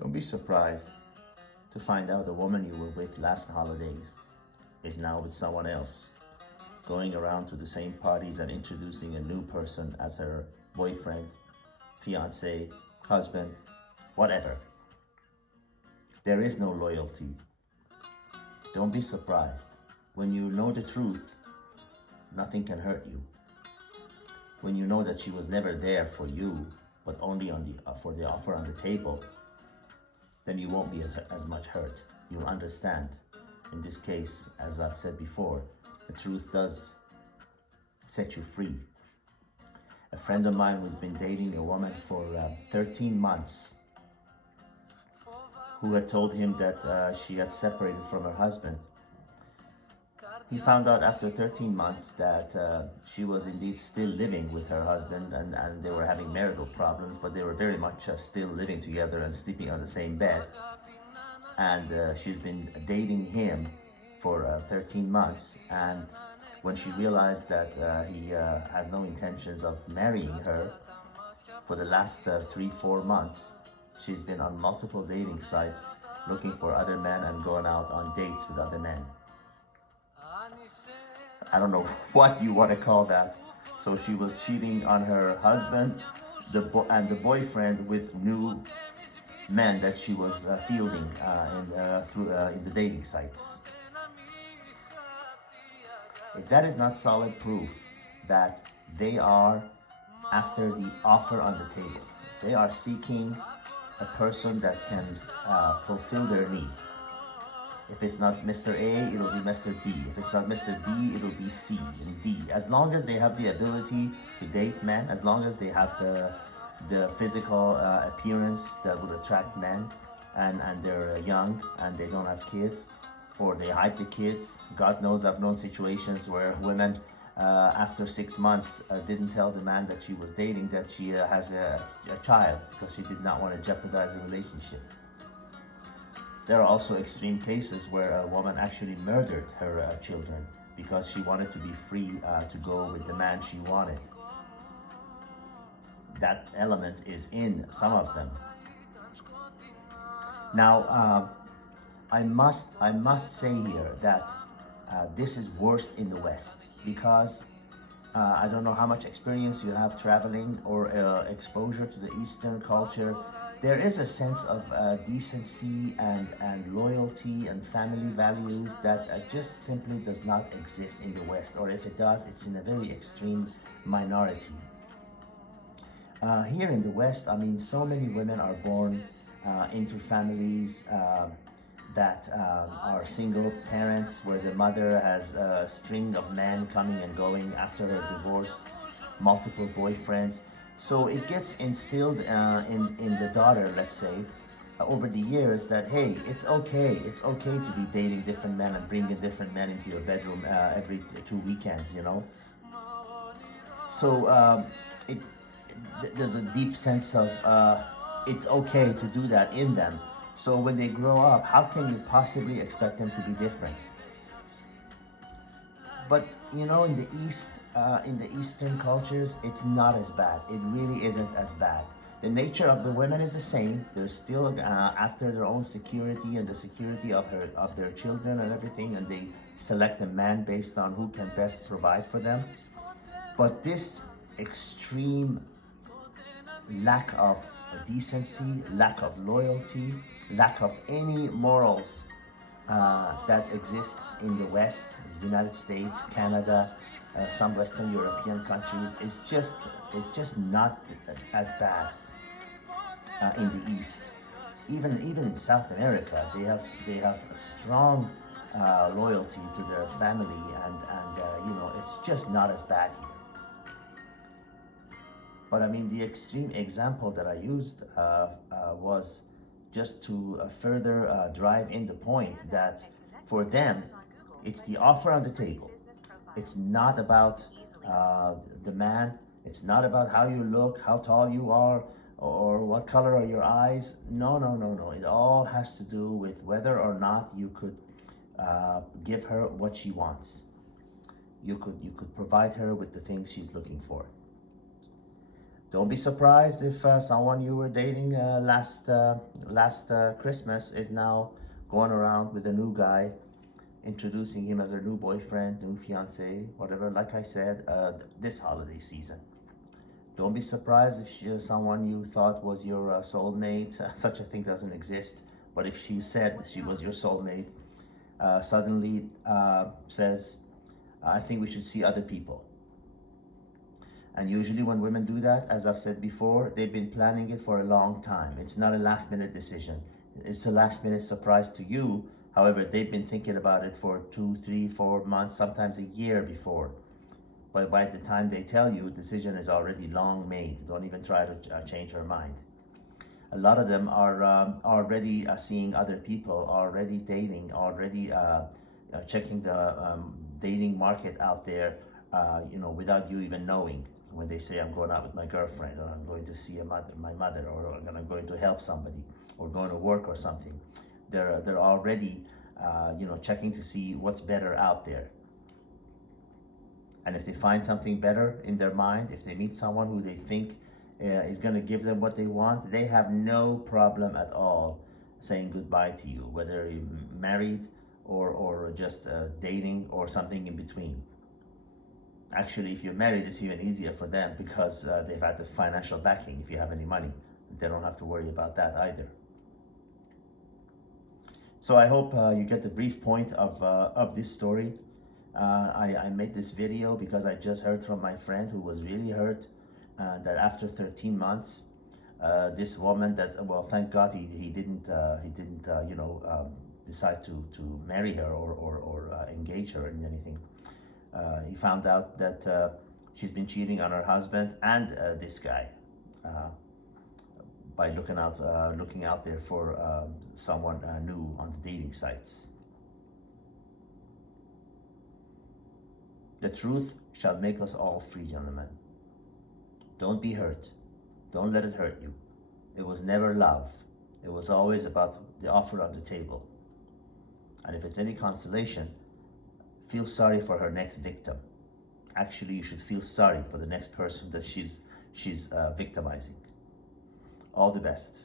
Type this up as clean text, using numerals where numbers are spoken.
Don't be surprised to find out the woman you were with last holidays is now with someone else, going around to the same parties and introducing a new person as her boyfriend, fiance, husband, whatever. There is no loyalty. Don't be surprised. When you know the truth, nothing can hurt you. When you know that she was never there for you, but only for the offer on the table, then you won't be as much hurt. You'll understand. In this case, as I've said before, the truth does set you free. A friend of mine who's been dating a woman for 13 months, who had told him that she had separated from her husband. He found out after 13 months that she was indeed still living with her husband, and they were having marital problems, but they were very much still living together and sleeping on the same bed. And she's been dating him for 13 months. And when she realized that he has no intentions of marrying her, for the last 3-4 months, she's been on multiple dating sites looking for other men and going out on dates with other men. I don't know what you want to call that. So she was cheating on her husband and the boyfriend with new men that she was fielding in the dating sites. If that is not solid proof that they are after the offer on the table, they are seeking a person that can fulfill their needs. If it's not Mr. A, it'll be Mr. B. If it's not Mr. B, it'll be C and D. As long as they have the ability to date men, as long as they have the physical appearance that would attract men, and they're young and they don't have kids, or they hide the kids. God knows I've known situations where women after 6 months didn't tell the man that she was dating that she has a child because she did not want to jeopardize the relationship. There are also extreme cases where a woman actually murdered her children because she wanted to be free to go with the man she wanted. That element is in some of them. Now, I must say here that this is worse in the West because I don't know how much experience you have traveling or exposure to the Eastern culture. There is a sense of decency and loyalty and family values that just simply does not exist in the West, or if it does, it's in a very extreme minority. Here in the West, I mean, so many women are born into families that are single parents, where the mother has a string of men coming and going after her divorce, multiple boyfriends. So it gets instilled in the daughter, let's say, over the years that, hey, it's okay to be dating different men and bringing different men into your bedroom every 2 weekends, you know. So there's a deep sense of it's okay to do that in them. So when they grow up, how can you possibly expect them to be different? But you know, in the East, in the Eastern cultures, it's not as bad. It really isn't as bad. The nature of the women is the same. They're still after their own security and the security of their children and everything, and they select a man based on who can best provide for them. But this extreme lack of decency, lack of loyalty, lack of any morals that exists in the West, the United States, Canada, some Western European countries, is just not as bad in the East. Even in South America, they have a strong loyalty to their family, and you know, it's just not as bad here. But I mean, the extreme example that I used was just to further drive in the point that for them, it's the offer on the table. It's not about the man. It's not about how you look, how tall you are, or what color are your eyes. No. It all has to do with whether or not you could give her what she wants. You could provide her with the things she's looking for. Don't be surprised if someone you were dating last Christmas is now going around with a new guy, introducing him as her new boyfriend, new fiance, whatever. Like I said, this holiday season. Don't be surprised if someone you thought was your soulmate, such a thing doesn't exist, but if she said she was your soulmate, suddenly says, I think we should see other people. And usually when women do that, as I've said before, they've been planning it for a long time. It's not a last minute decision. It's a last minute surprise to you. However, they've been thinking about it for 2, 3, 4 months, sometimes a year before. But by the time they tell you, decision is already long made. Don't even try to change her mind. A lot of them are already seeing other people, already dating, already checking the dating market out there, without you even knowing. When they say, I'm going out with my girlfriend, or I'm going to see my mother, or I'm going to help somebody, or going to work or something, they're already checking to see what's better out there. And if they find something better in their mind, if they meet someone who they think is going to give them what they want, they have no problem at all saying goodbye to you, whether you're married or just dating or something in between. Actually, if you're married, it's even easier for them because they've had the financial backing. If you have any money, they don't have to worry about that either. So I hope you get the brief point of this story. I made this video because I just heard from my friend who was really hurt that after 13 months, this woman that, well, thank God he didn't decide to marry her or engage her in anything. He found out that she's been cheating on her husband and this guy by looking out there for someone new on the dating sites. The truth shall make us all free, gentlemen. Don't be hurt. Don't let it hurt you. It was never love. It was always about the offer on the table. And if it's any consolation, feel sorry for her next victim. Actually, you should feel sorry for the next person that she's victimizing. All the best.